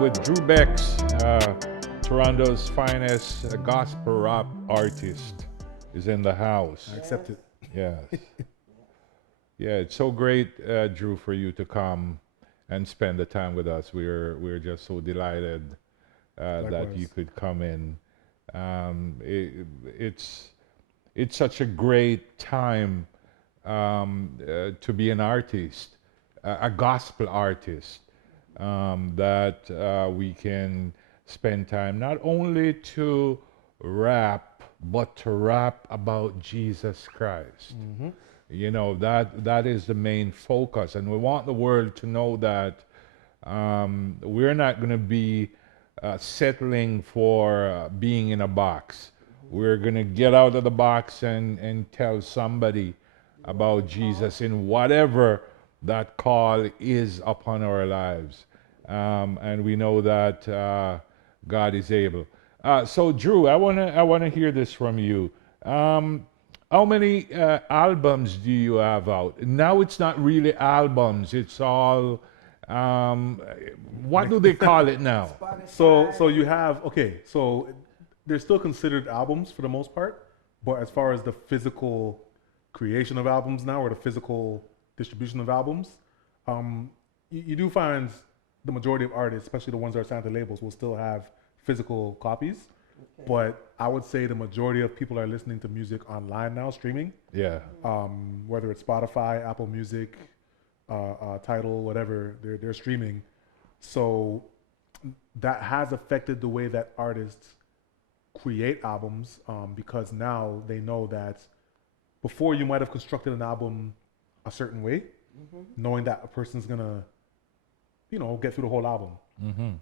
with Drew Bex, Toronto's finest gospel rap artist, is in the house. I accept it. Yes. Yeah, it's so great, Drew, for you to come and spend the time with us. We're just so delighted that you Likewise. could come in. It's such a great time to be an artist, a gospel artist, that we can spend time not only to rap, but to rap about Jesus Christ. You know, that is the main focus, and we want the world to know that we're not going to be settling for being in a box. We're going to get out of the box and tell somebody about Jesus in whatever that call is upon our lives. And we know that God is able. So Drew, I wanna hear this from you. How many albums do you have out? Now it's not really albums. It's all what do they call it now? So you have so they're still considered albums for the most part, but as far as the physical creation of albums now or the physical distribution of albums, you do find the majority of artists, especially the ones that are signed to labels, will still have physical copies. Okay. But I would say the majority of people are listening to music online now, streaming. Yeah. Whether it's Spotify, Apple Music, Tidal, whatever, they're streaming. So that has affected the way that artists create albums, because now they know that before you might have constructed an album a certain way, knowing that a person's gonna, get through the whole album.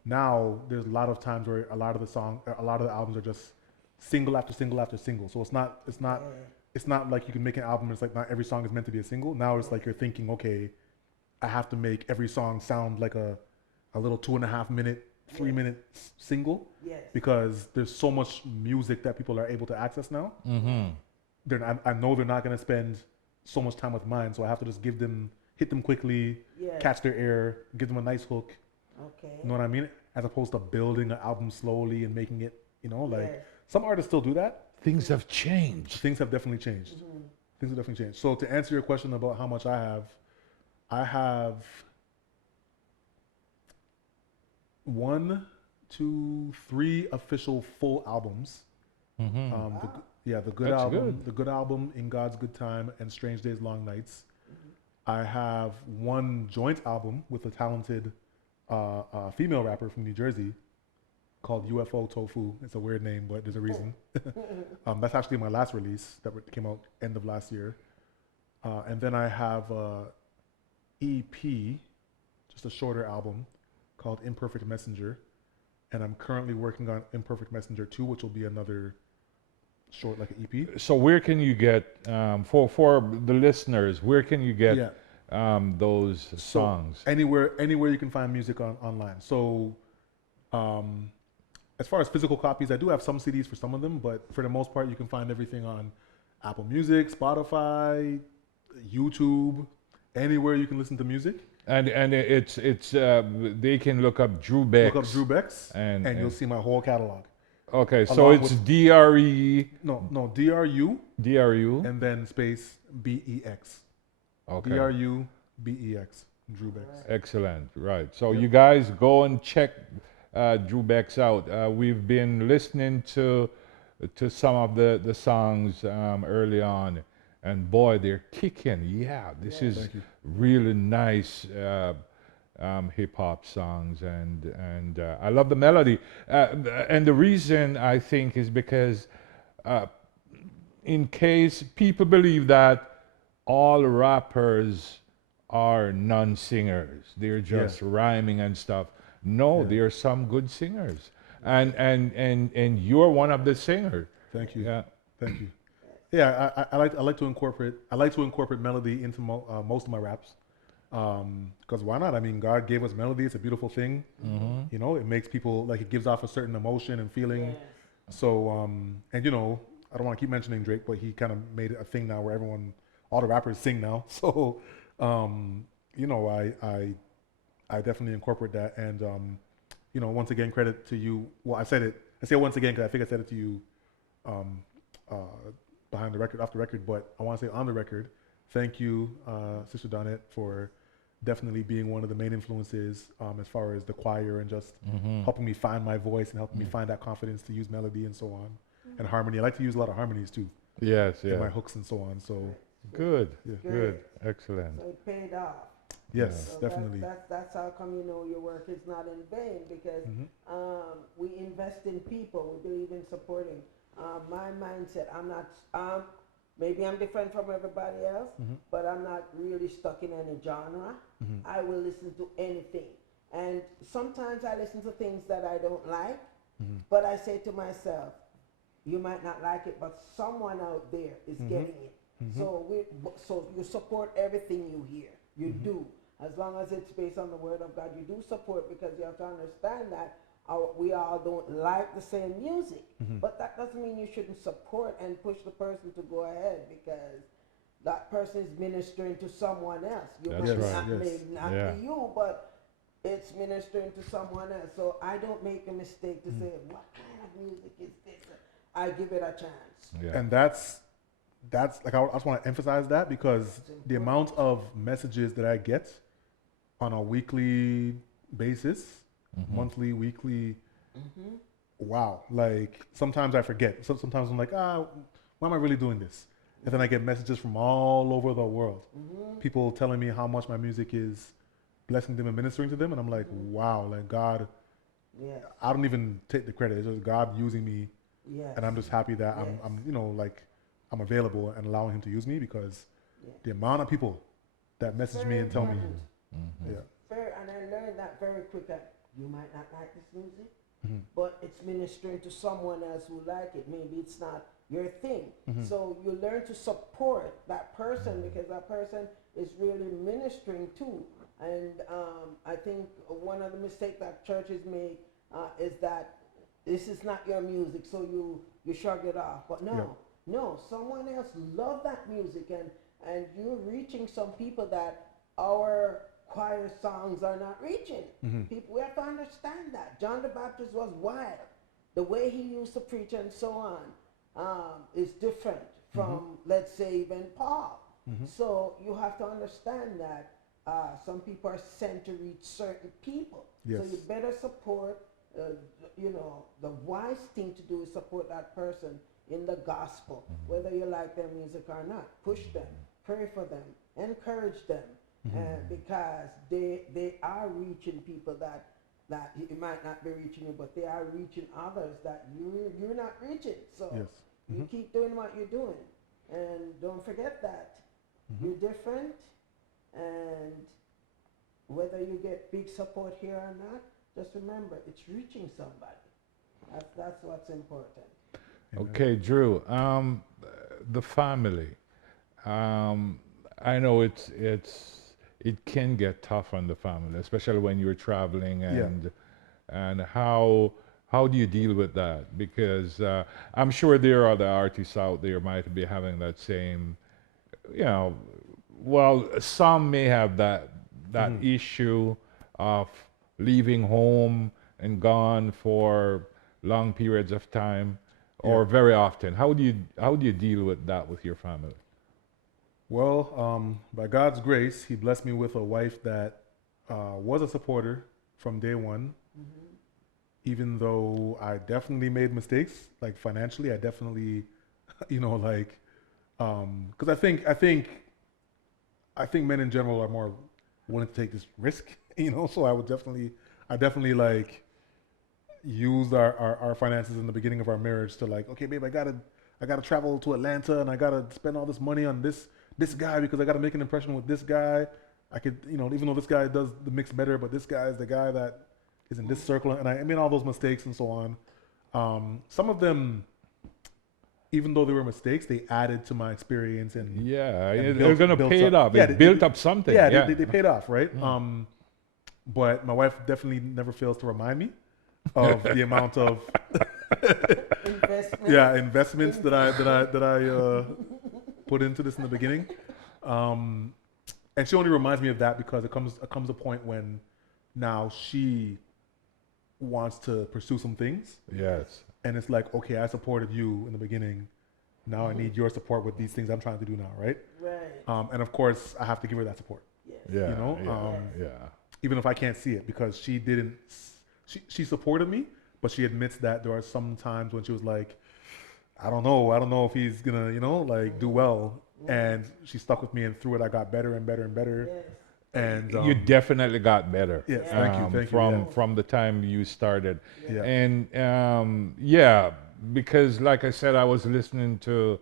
Now there's a lot of times where a lot of the albums are just single after single after single. So it's not like you can make an album. It's like not every song is meant to be a single. Now it's like you're thinking, okay, I have to make every song sound like a little 2.5 minute, 3 minute single, because there's so much music that people are able to access now. I know they're not going to spend so much time with mine, so I have to just hit them quickly, catch their ear, give them a nice hook. Okay. You know what I mean? As opposed to building an album slowly and making it, some artists still do that. Things have changed. Things have definitely changed. Things have definitely changed. So to answer your question about how much I have 1, 2, 3 official full albums. The good That's album, good. the good album, In God's Good Time and Strange Days, Long Nights. I have 1 joint album with a talented female rapper from New Jersey called UFO Tofu. It's a weird name, but there's a reason. That's actually my last release that came out end of last year. And then I have a EP, just a shorter album called Imperfect Messenger. And I'm currently working on Imperfect Messenger 2, which will be another short, like an EP. So where can you get for the listeners? Where can you get those songs? So anywhere you can find music online. So as far as physical copies, I do have some CDs for some of them, but for the most part, you can find everything on Apple Music, Spotify, YouTube, anywhere you can listen to music. And it's they can look up Drew Bex. Look up Drew Bex, and you'll see my whole catalog. Okay, so it's DRE. No, DRU. DRU. And then space BEX. Okay. DRUBEX. Drew Bex. Excellent. Right. So you guys go and check Drew Bex out. We've been listening to some of the songs early on, and boy, they're kicking. Yeah, this is really nice hip hop songs, and I love the melody. And the reason I think is because in case people believe that all rappers are non-singers, they're just rhyming and stuff. No, there are some good singers, and you're one of the singers. Thank you. Yeah. Thank you. Yeah, I like to incorporate melody into most of my raps, because why not? I mean, God gave us melody; it's a beautiful thing. It makes people, it gives off a certain emotion and feeling. Yes. So, I don't want to keep mentioning Drake, but he kind of made it a thing now where all the rappers sing now. So, I definitely incorporate that, and once again, credit to you. Well, I said it. I say it once again because I think I said it to you um, uh, behind the record, off the record. But I want to say on the record, thank you, Sister Donette, for definitely being one of the main influences as far as the choir and just helping me find my voice and helping me find that confidence to use melody and so on, and harmony. I like to use a lot of harmonies too Yes, in yeah. my hooks and so on. So Good, Yeah. good, excellent. So it paid off. yes, So definitely. that's how come your work is not in vain, because we invest in people. We believe in supporting. My mindset, I'm not, maybe I'm different from everybody else, but I'm not really stuck in any genre. I will listen to anything. And sometimes I listen to things that I don't like, but I say to myself, you might not like it, but someone out there is getting it. So you support everything you hear. You do. As long as it's based on the word of God, you do support, because you have to understand that we all don't like the same music. But that doesn't mean you shouldn't support and push the person to go ahead, because that person is ministering to someone else. You That's might right. not, Yes. maybe not Yeah. to you, but it's ministering to someone else. So I don't make a mistake to say, what kind of music is this? I give it a chance. Yeah. And that's like, I just want to emphasize that, because the amount of messages that I get on a weekly basis, monthly, weekly, wow, like sometimes I forget. So sometimes I'm like, why am I really doing this? And then I get messages from all over the world, people telling me how much my music is blessing them and ministering to them, and I'm like, wow, like God, Yes. I don't even take the credit. It's just God using me, Yes. and I'm just happy that Yes. I'm like I'm available and allowing Him to use me, because Yeah. the amount of people that message me and tell me, important. yeah, And I learned that very quick. That you might not like this music, Mhm. but it's ministering to someone else who like it. Maybe it's not your thing. So you learn to support that person, because that person is really ministering too. And I think one of the mistakes that churches make is that this is not your music, so you shrug it off. But no, someone else love that music, and you're reaching some people that our choir songs are not reaching. People, we have to understand that. John the Baptist was wild. The way he used to preach and so on is different from, let's say, even Paul. So you have to understand that some people are sent to reach certain people. Yes. So you better support, the wise thing to do is support that person in the gospel, whether you like their music or not. Push them, pray for them, encourage them, because they are reaching people that it might not be reaching you, but they are reaching others that you're not reaching. So yes, you keep doing what you're doing, and don't forget that you're different, and whether you get big support here or not, just remember it's reaching somebody. That's what's important. Okay, Drew. The family. I know it can get tough on the family, especially when you're traveling, and how do you deal with that? Because I'm sure there are other artists out there might be having that same, well, some may have that issue of leaving home and gone for long periods of time, or very often. How do you deal with that with your family? Well, by God's grace, He blessed me with a wife that was a supporter from day one. Even though I definitely made mistakes, like financially, I definitely, because I think men in general are more willing to take this risk, So I definitely like used our finances in the beginning of our marriage to like, okay, babe, I gotta travel to Atlanta and I gotta spend all this money on this guy because I gotta make an impression with this guy. I could, even though this guy does the mix better, but this guy is the guy that is in this circle, and I made all those mistakes and so on. Some of them, even though they were mistakes, they added to my experience and they're gonna pay it off. It built up something. They paid off, right? But my wife definitely never fails to remind me of the amount of investments that I put into this in the beginning, and she only reminds me of that because it comes a point when now she wants to pursue some things, Yes. and it's like, okay, I supported you in the beginning. Now I need your support with these things I'm trying to do now, right? Right. And of course, I have to give her that support. Yes. Yeah. You know, Yeah. Yeah. even if I can't see it, because she didn't. She supported me, but she admits that there are some times when she was like, I don't know if he's gonna, like do well. And she stuck with me, and through it, I got better and better and better. Yes. And You definitely got better. yes, thank you, From the time you started. Yeah. And yeah, because like I said, I was listening to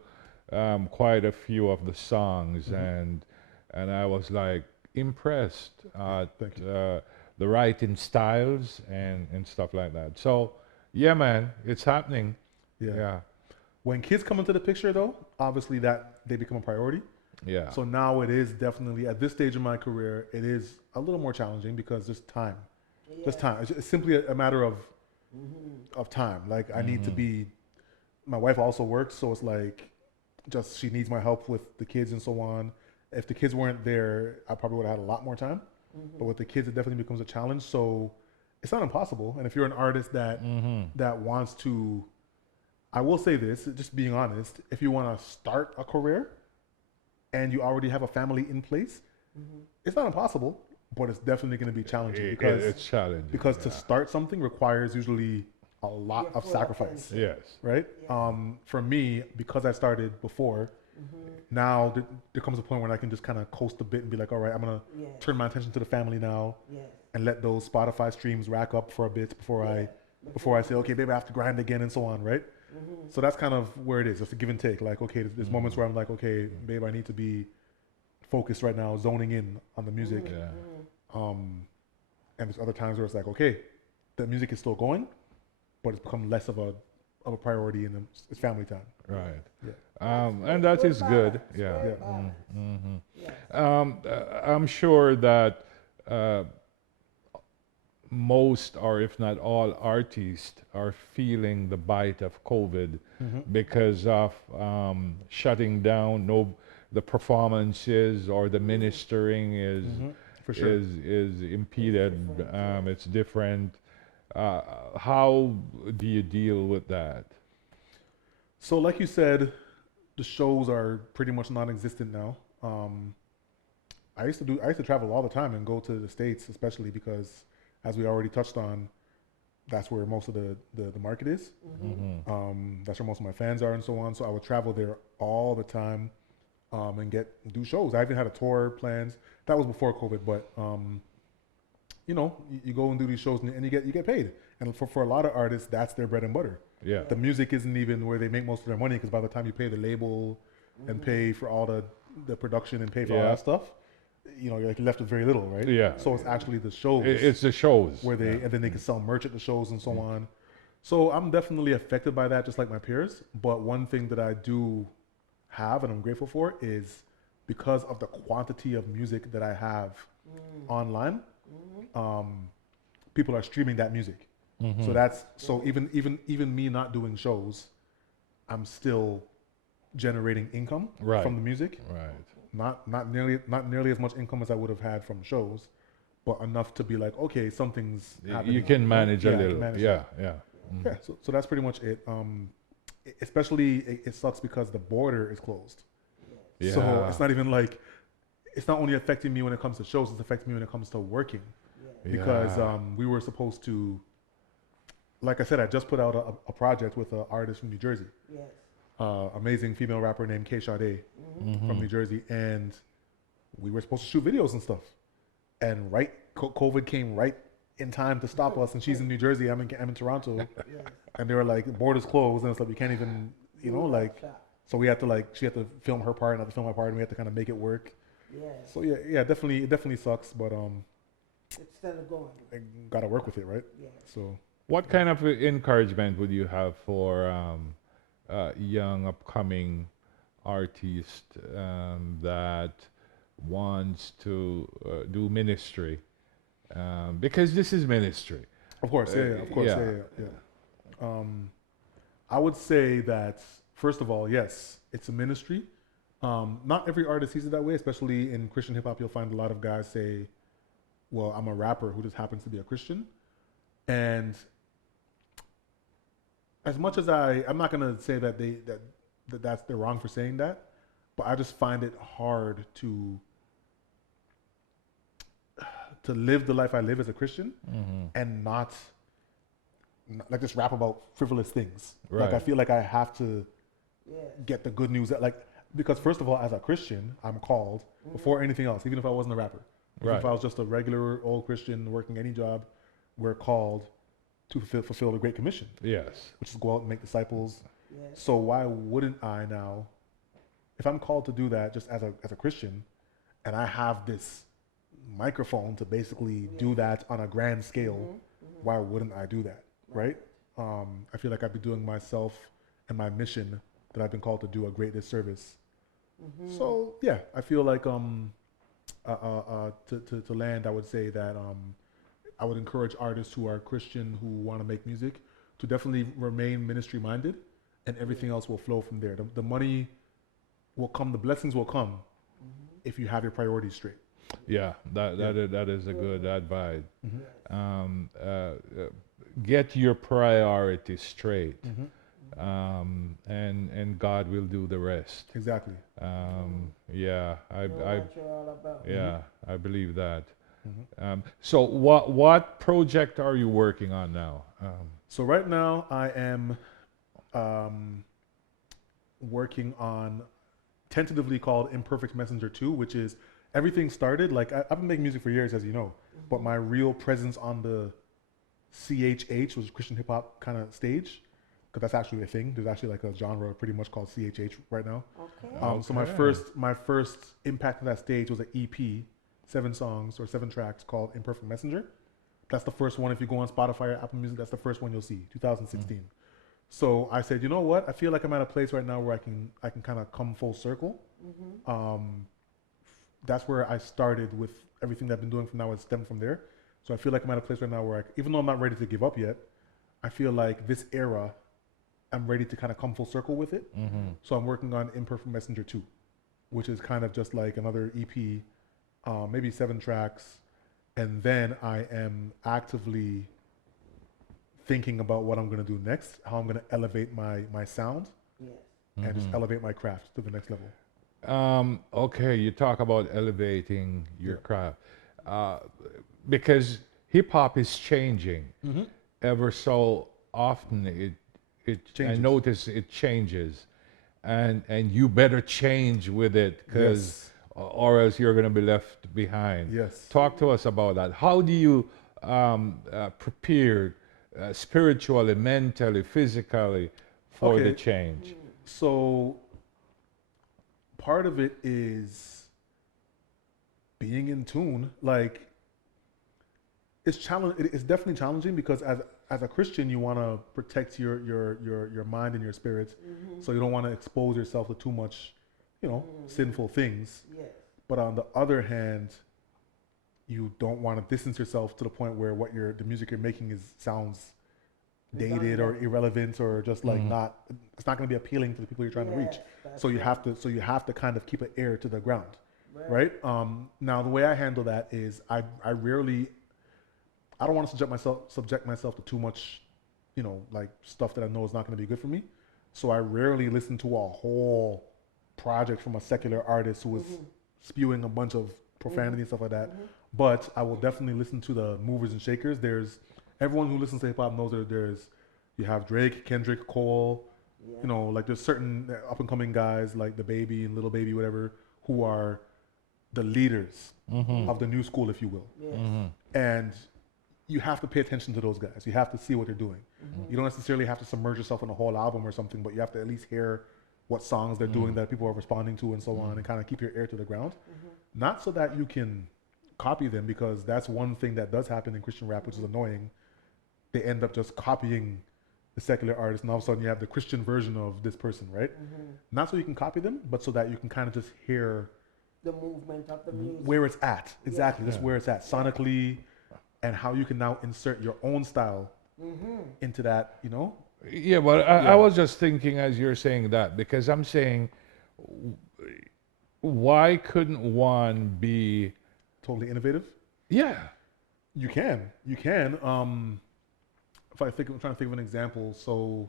quite a few of the songs, and I was like impressed at Thank the writing styles and stuff like that. So yeah, man, it's happening. Yeah. Yeah. When kids come into the picture, though, obviously that they become a priority. Yeah. So now it is definitely at this stage of my career, it is a little more challenging because there's time. There's time. It's simply a matter of time. Like I need to be. My wife also works, so it's like, just she needs my help with the kids and so on. If the kids weren't there, I probably would have had a lot more time. But with the kids, it definitely becomes a challenge. So it's not impossible. And if you're an artist that that wants to, I will say this, just being honest, if you want to start a career and you already have a family in place, it's not impossible, but it's definitely going to be challenging because it's challenging. because to start something requires usually a lot Your of full sacrifice, attention. Yes. right? For me, because I started before, now there comes a point where I can just kind of coast a bit and be like, all right, I'm going to Yes. turn my attention to the family now Yes. and let those Spotify streams rack up for a bit before I say, okay, baby, I have to grind again and so on, right? So that's kind of where it is. It's a give and take. Like, okay, there's moments where I'm like, okay, babe, I need to be focused right now, zoning in on the music. Yeah. And there's other times where it's like, okay, the music is still going, but it's become less of a priority and it's family time. Right. Yeah. And that is good. balance, Yeah. good balance. Yes. I'm sure that most, or if not all, artists are feeling the bite of COVID because of shutting down. The performances or the ministering is For sure. is impeded. It's different. How do you deal with that? So like you said, the shows are pretty much non-existent now. I used to travel all the time and go to the States, especially because, as we already touched on, that's where most of the market is. That's where most of my fans are and so on. So I would travel there all the time and do shows. I even had a tour plans. That was before COVID, but you go and do these shows and you get paid. And for a lot of artists, that's their bread and butter. Yeah. The music isn't even where they make most of their money, because by the time you pay the label and pay for all the production and pay for all that stuff, you're like left with very little, right? Yeah. So it's actually the shows It's the shows where and then they can sell merch at the shows and so on. So I'm definitely affected by that, just like my peers. But one thing that I do have and I'm grateful for is because of the quantity of music that I have online, people are streaming that music. So even me not doing shows, I'm still generating income from the music. Right. Not nearly as much income as I would have had from shows, but enough to be like, okay, something's happening. You can manage Yeah, a I can little. manage Yeah. that. Yeah. Yeah, so that's pretty much it. Especially it sucks because the border is closed. Yeah. So it's not even like, it's not only affecting me when it comes to shows, it's affecting me when it comes to working. Because we were supposed to, like I said, I just put out a project with an artist from New Jersey. Yes. Amazing female rapper named K Sade from New Jersey. And we were supposed to shoot videos and stuff. And COVID came right in time to stop us. And she's in New Jersey, I'm in Toronto. Yes. And they were like, the border's closed. And it's like, we can't even, so she had to film her part and I had to film my part, and we had to kind of make it work. Yes. So yeah, it definitely sucks, but It's still going. I gotta work with it, right? Yes. So What kind of encouragement would you have for young upcoming artist that wants to do ministry? Because this is ministry. of course, of course, yeah. I would say that first of all, yes, it's a ministry. Not every artist sees it that way, especially in Christian hip hop. You'll find a lot of guys say, well, I'm a rapper who just happens to be a Christian. And as much as I'm not gonna say that they're wrong for saying that, but I just find it hard to live the life I live as a Christian and not like just rap about frivolous things. Like I Right. feel like I have to Yes. get the good news. Like because first of all, as a Christian, I'm called before anything else. Even if I wasn't a rapper, even if Right. I was just a regular old Christian working any job, we're called to fulfill the Great Commission, Yes. which is go out and make disciples. Yes. So why wouldn't I now, if I'm called to do that just as a Christian, and I have this microphone to basically do that on a grand scale, why wouldn't I do that, right? I feel like I'd be doing myself and my mission that I've been called to do a great disservice. So yeah, I feel like to land, I would say that I would encourage artists who are Christian who want to make music to definitely remain ministry minded, and everything else will flow from there. The money will come, the blessings will come if you have your priorities straight. Yeah, that is a good advice. Get your priorities straight, and God will do the rest. Exactly. Yeah, Know what you're all about. yeah, I believe that. So what project are you working on now? So right now I am working on tentatively called Imperfect Messenger 2, which is everything started, like I've been making music for years, as you know, but my real presence on the CHH was Christian hip hop kind of stage, because that's actually a thing. There's actually like a genre pretty much called CHH right now. Okay. So my first impact on that stage was an EP, 7 songs or 7 tracks called Imperfect Messenger. That's the first one. If you go on Spotify or Apple Music, that's the first one you'll see, 2016. So I said, you know what? I feel like I'm at a place right now where I can kind of come full circle. That's where I started with everything that I've been doing from now. It stemmed from there. So I feel like I'm at a place right now where even though I'm not ready to give up yet, I feel like this era, I'm ready to kind of come full circle with it. So I'm working on Imperfect Messenger 2, which is kind of just like another EP, maybe 7 tracks. And then I am actively thinking about what I'm going to do next, how I'm going to elevate my sound Yes. and just elevate my craft to the next level. Okay, you talk about elevating your craft, because hip hop is changing ever so often. I Changes. notice it changes, and you better change with it, because or else you're going to be left behind. Yes. Talk to us about that. How do you prepare spiritually, mentally, physically for the Okay. change? So part of it is being in tune. Like it's definitely challenging because as a Christian, you want to protect your mind and your spirit, so you don't want to expose yourself to too much, sinful things. Yes. But on the other hand, you don't want to distance yourself to the point where the music you're making sounds dated or irrelevant or just like it's not going to be appealing to the people you're trying to reach. So you have to kind of keep an ear to the ground, right? Now the way I handle that is I don't want to subject myself to too much, like stuff that I know is not going to be good for me. So I rarely listen to a whole project from a secular artist who is spewing a bunch of profanity and stuff like that. But I will definitely listen to the movers and shakers. Everyone who listens to hip hop knows that you have Drake, Kendrick, Cole, like there's certain up and coming guys like the Baby and Little Baby, whatever, who are the leaders of the new school, if you will. Yes. And you have to pay attention to those guys. You have to see what they're doing. You don't necessarily have to submerge yourself in a whole album or something, but you have to at least hear what songs they're doing that people are responding to and so on, and kind of keep your ear to the ground. Not so that you can copy them, because that's one thing that does happen in Christian rap, which is annoying. They end up just copying the secular artist, and all of a sudden you have the Christian version of this person, right? Not so you can copy them, but so that you can kind of just hear The movement of the music. where it's at. Exactly, just where it's at sonically, and how you can now insert your own style into that, Yeah, but I was just thinking as you're saying that, because I'm saying, why couldn't one be? Totally innovative. Yeah. You can. if I think, I'm trying to think of an example. So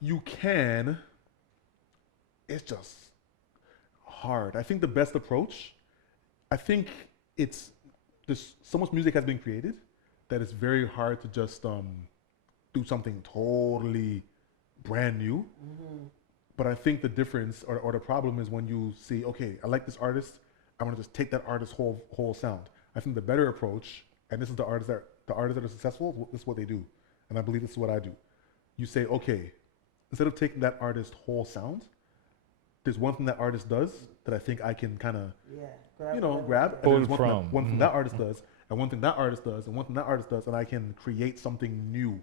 you can, it's just hard. I think the best approach, I think it's, there's so much music has been created that it's very hard to just do something totally brand new. But I think the difference or the problem is when you see, okay, I like this artist, I want to just take that artist's whole sound. I think the better approach, and this is the artists that are successful, this is what they do, and I believe this is what I do. You say, okay, instead of taking that artist's whole sound, there's one thing that artist does that I think I can kind of, grab. And there's one thing that artist does, and one thing that artist does, and one thing that artist does, and I can create something new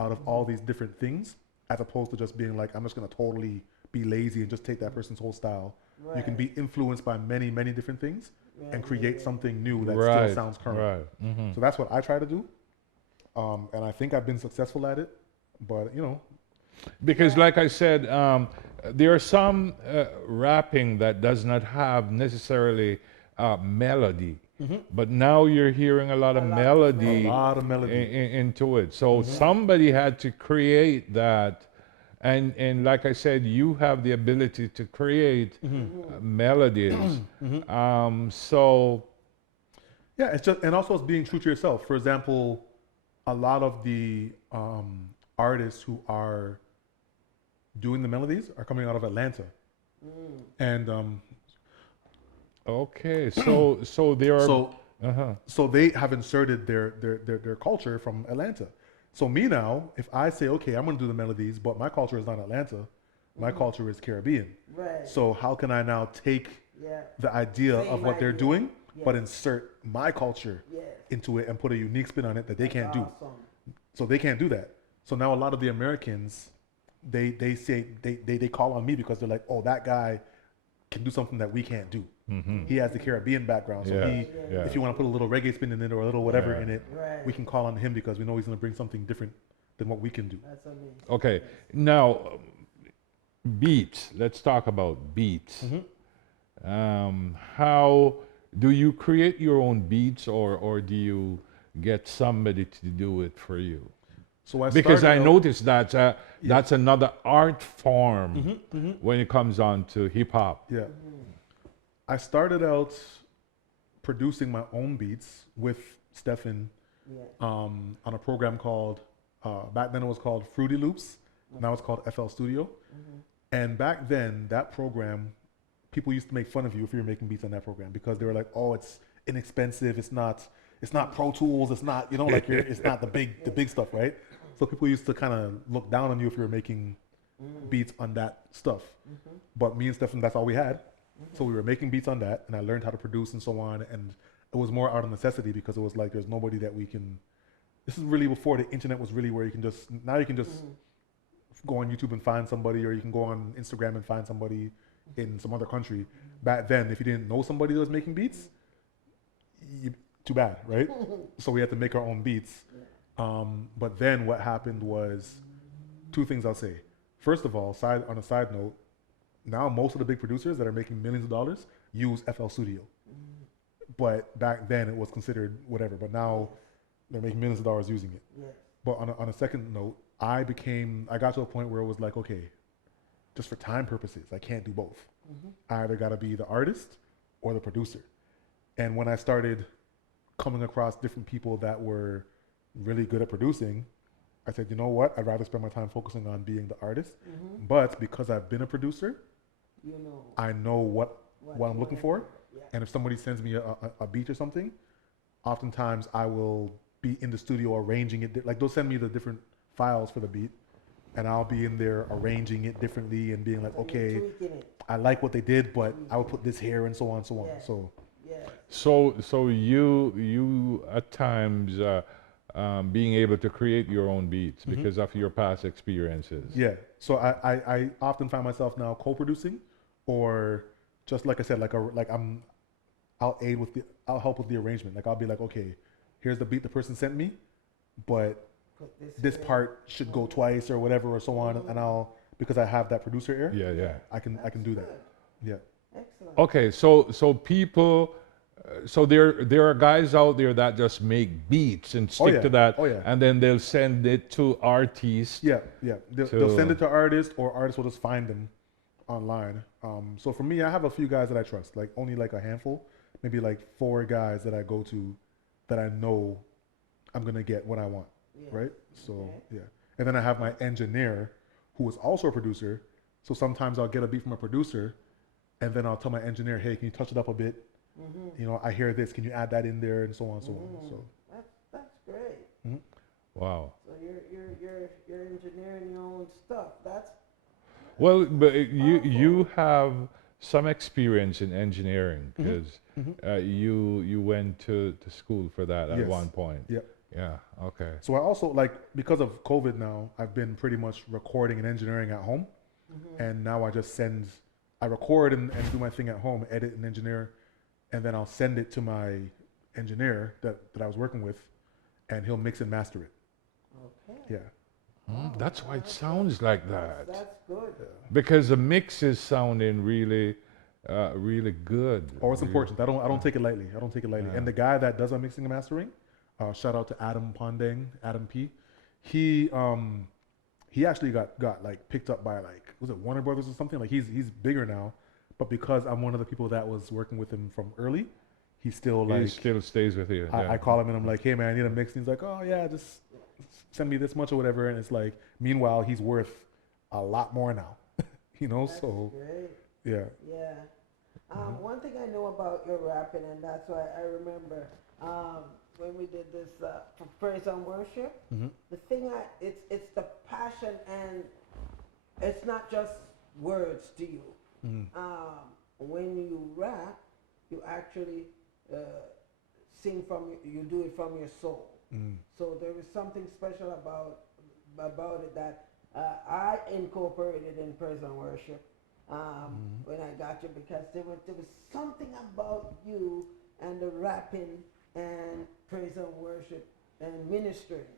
out of all these different things, as opposed to just being like, I'm just going to totally be lazy and just take that person's whole style. Right. You can be influenced by many, many different things and create something new that still sounds current. So that's what I try to do. And I think I've been successful at it, but because like I said, there are some rapping that does not have necessarily melody. But now you're hearing a lot of melody into it. So somebody had to create that. And like I said, you have the ability to create melodies. So yeah, it's just, and also it's being true to yourself. For example, a lot of the artists who are doing the melodies are coming out of Atlanta. And okay, so there are so they have inserted their culture from Atlanta. So me now, if I say, okay, I'm going to do the melodies, but my culture is not Atlanta, my culture is Caribbean. Right. So how can I now take the idea of what they're doing, but insert my culture into it and put a unique spin on it that they can't do? So they can't do that. So now a lot of the Americans, they say they call on me because they're like, oh, that guy can do something that we can't do. He has the Caribbean background, so if you want to put a little reggae spin in it or a little whatever in it, we can call on him because we know he's going to bring something different than what we can do. That's amazing. Okay, now beats. Let's talk about beats. How do you create your own beats, or do you get somebody to do it for you? So because I noticed that that's another art form when it comes on to hip hop. Yeah. I started out producing my own beats with Stefan on a program called, back then it was called Fruity Loops. Now it's called FL Studio. And back then, that program, people used to make fun of you if you were making beats on that program because they were like, oh, it's inexpensive. It's not Pro Tools. It's not, it's not the big stuff, right? So people used to kind of look down on you if you were making beats on that stuff. But me and Stefan, that's all we had. So we were making beats on that, and I learned how to produce and so on. And it was more out of necessity because it was like there's nobody that we can. This is really before the internet was really where you can just go on YouTube and find somebody, or you can go on Instagram and find somebody in some other country. Back then, if you didn't know somebody that was making beats, too bad, right? So we had to make our own beats. But then what happened was two things I'll say. First of all, on a side note, now most of the big producers that are making millions of dollars use FL Studio. But back then it was considered whatever, but now they're making millions of dollars using it. But on a second note, I got to a point where it was like, okay, just for time purposes, I can't do both. I either got to be the artist or the producer. And when I started coming across different people that were really good at producing, I said, you know what? I'd rather spend my time focusing on being the artist. But because I've been a producer, I know what I'm looking for. And if somebody sends me a beat or something, oftentimes I will be in the studio arranging it. Like they'll send me the different files for the beat, and I'll be in there arranging it differently and being like, okay, I like what they did, but I would put this here and so on and so on. So you at times being able to create your own beats because of your past experiences. Yeah. So I often find myself now co-producing, or just like I said, I'll help with the arrangement. Like I'll be like, okay, here's the beat the person sent me, but this part should go twice or whatever or so on, and because I have that producer ear. I can do that. Yeah. Excellent. Okay, so people So there are guys out there that just make beats and stick yeah. to that, Oh, yeah. and then they'll send it to artists. Yeah, yeah. They'll send it to artists, or artists will just find them online. So for me, I have a few guys that I trust, like only like a handful, maybe like 4 guys that I go to that I know I'm gonna get what I want, right? So yeah, and then I have my engineer, who is also a producer. So sometimes I'll get a beat from a producer, and then I'll tell my engineer, hey, can you touch it up a bit? You know, I hear this. Can you add that in there, and so on and so on. So That's great. Wow. So you're engineering your own stuff. That's Well, but you have some experience in engineering because you went to school for that at Yes. one point. yeah. Yeah. Okay. So I also like, because of COVID now, I've been pretty much recording and engineering at home, and now I record and do my thing at home, edit and engineer, and then I'll send it to my engineer that I was working with, and he'll mix and master it. okay. Yeah. That's why it sounds like that. That's good. Because the mix is sounding really, really good. Oh, it's important. I don't take it lightly. I don't take it lightly. Yeah. And the guy that does my mixing and mastering, shout out to Adam Pondeng, Adam P. He actually got like picked up by, like, was it Warner Brothers or something? Like he's bigger now, but because I'm one of the people that was working with him from early, he's still like, He still stays with you. I call him and I'm like, hey man, I need a mix. And he's like, oh yeah, just send me this much or whatever. And it's like, meanwhile, he's worth a lot more now, you know. That's So great. yeah. Yeah. One thing I know about your rapping, and that's why I remember when we did this for praise and worship. The thing it's the passion, and it's not just words to you. When you rap, you actually sing you do it from your soul. So there is something special about it that I incorporated in praise and worship when I got you, because there was something about you and the rapping and praise and worship and ministering.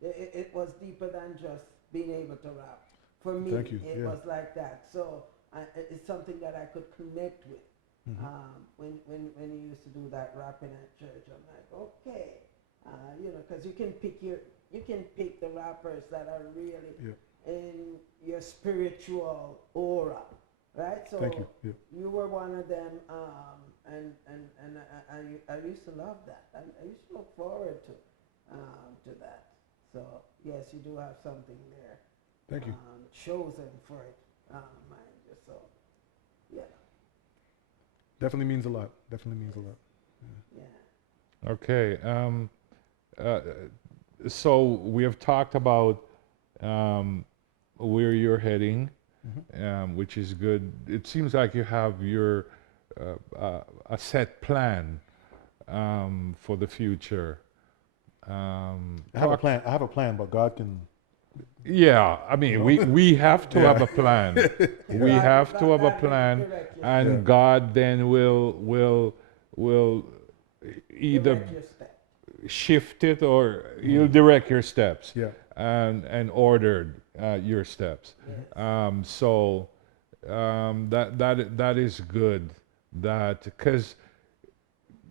It was deeper than just being able to rap. For me, Thank you. it Yeah. was like that. So it's something that I could connect with. When you used to do that rapping at church, I'm like, okay, you know, because you can pick the rappers that are really in your spiritual aura, right? So Thank you. Yeah. you were one of them, and I used to love that. I used to look forward to that. So yes, you do have something there. Thank you. Chosen for it, mind you. So yeah. Definitely means a lot. Definitely means a lot. Yeah. Okay. So we have talked about where you're heading, which is good. It seems like you have your a set plan for the future. I have a plan, but God can. Yeah, I mean, we have to have a plan. We have to have a plan, and God then will either Direct your step. shift it, or He'll direct your steps. Yeah. And ordered your steps. So that is good. That because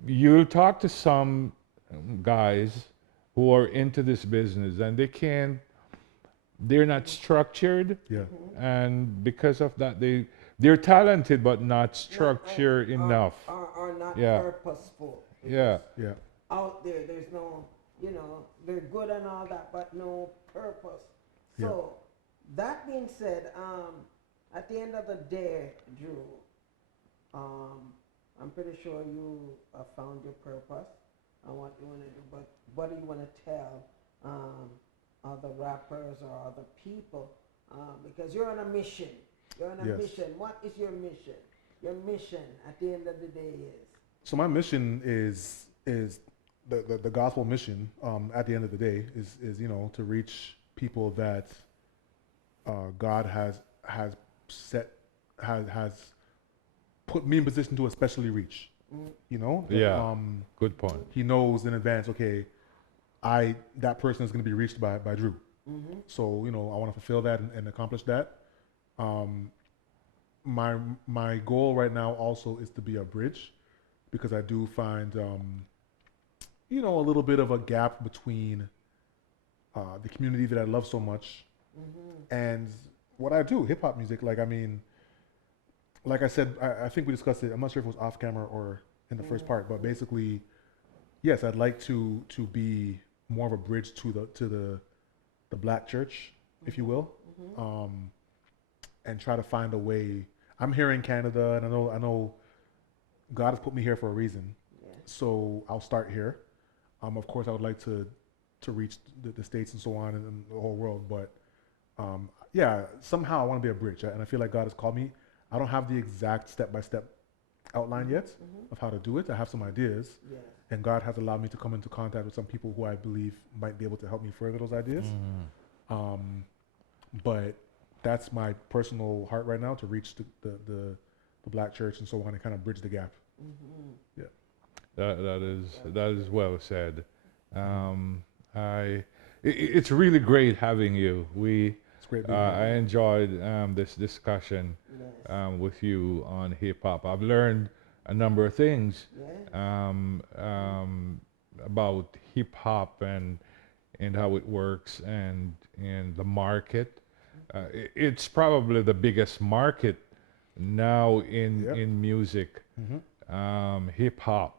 you'll talk to some guys who are into this business and they're not structured, Yeah. and because of that they're talented but not structured enough. Are not Yeah. purposeful. Yeah. Yeah. Out there's no, they're good and all that, but no purpose. So that being said, at the end of the day, Drew, I'm pretty sure you have found your purpose and what you want to do, but what do you want to tell other rappers or other people? Because you're on a mission. You're on a mission. What is your mission? Your mission at the end of the day is? So my mission is the gospel mission. At the end of the day, is to reach people that God has put me in position to especially reach. Yeah. Good point. He knows in advance. Okay, that person is going to be reached by Drew. So I want to fulfill that and accomplish that. My goal right now also is to be a bridge because I do find, you know, a little bit of a gap between the community that I love so much and what I do, hip hop music. Like, I mean, like I said, I think we discussed it. I'm not sure if it was off camera or in the first part, but basically, yes, I'd like to be more of a bridge to the black church, if you will, and try to find a way. I'm here in Canada, and I know God has put me here for a reason. Yeah. So I'll start here. Of course, I would like to reach the States and so on and the whole world. But yeah, somehow I want to be a bridge. And I feel like God has called me. I don't have the exact step-by-step outline yet of how to do it. I have some ideas. Yeah. And God has allowed me to come into contact with some people who I believe might be able to help me further those ideas. But that's my personal heart right now, to reach the black church and so on, and kind of bridge the gap. Yeah. That is well said. It's really great having you. It's great being I here. enjoyed this discussion Yes. with you on hip hop. I've learned a number of things Yeah. about hip hop and how it works and the market. It's probably the biggest market now Yep. in music, hip hop,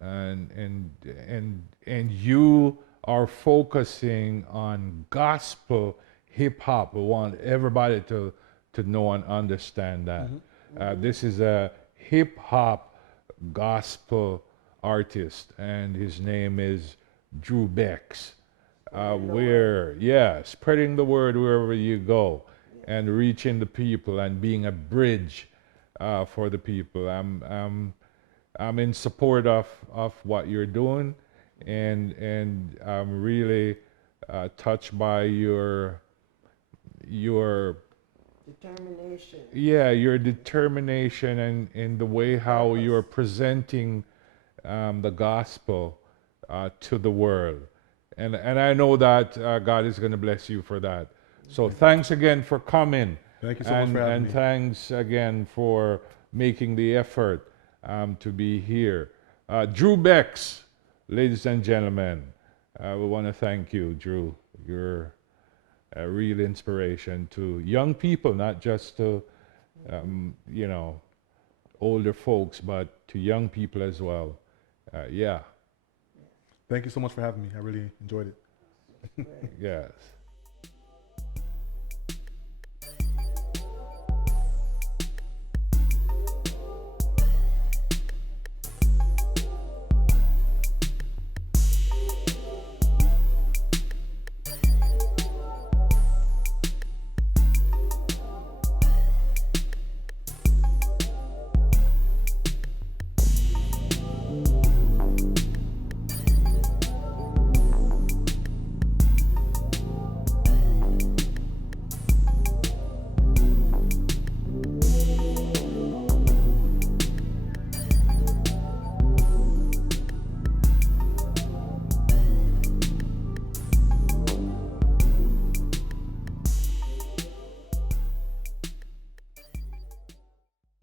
and you are focusing on gospel hip hop. We want everybody to know and understand that. This is a hip hop gospel artist, and his name is Drew Bex. Spreading the word wherever you go, and reaching the people and being a bridge for the people. I'm in support of what you're doing, and I'm really touched by your Determination. your determination and in the way how Purpose. you're presenting the gospel to the world. And I know that God is going to bless you for that. So thanks again for coming. Thank you so much for having And me. thanks again for making the effort to be here. Drew Bex, ladies and gentlemen, we want to thank you, Drew. You're a real inspiration to young people, not just to, older folks, but to young people as well. Yeah, Thank you so much for having me. I really enjoyed it. yes.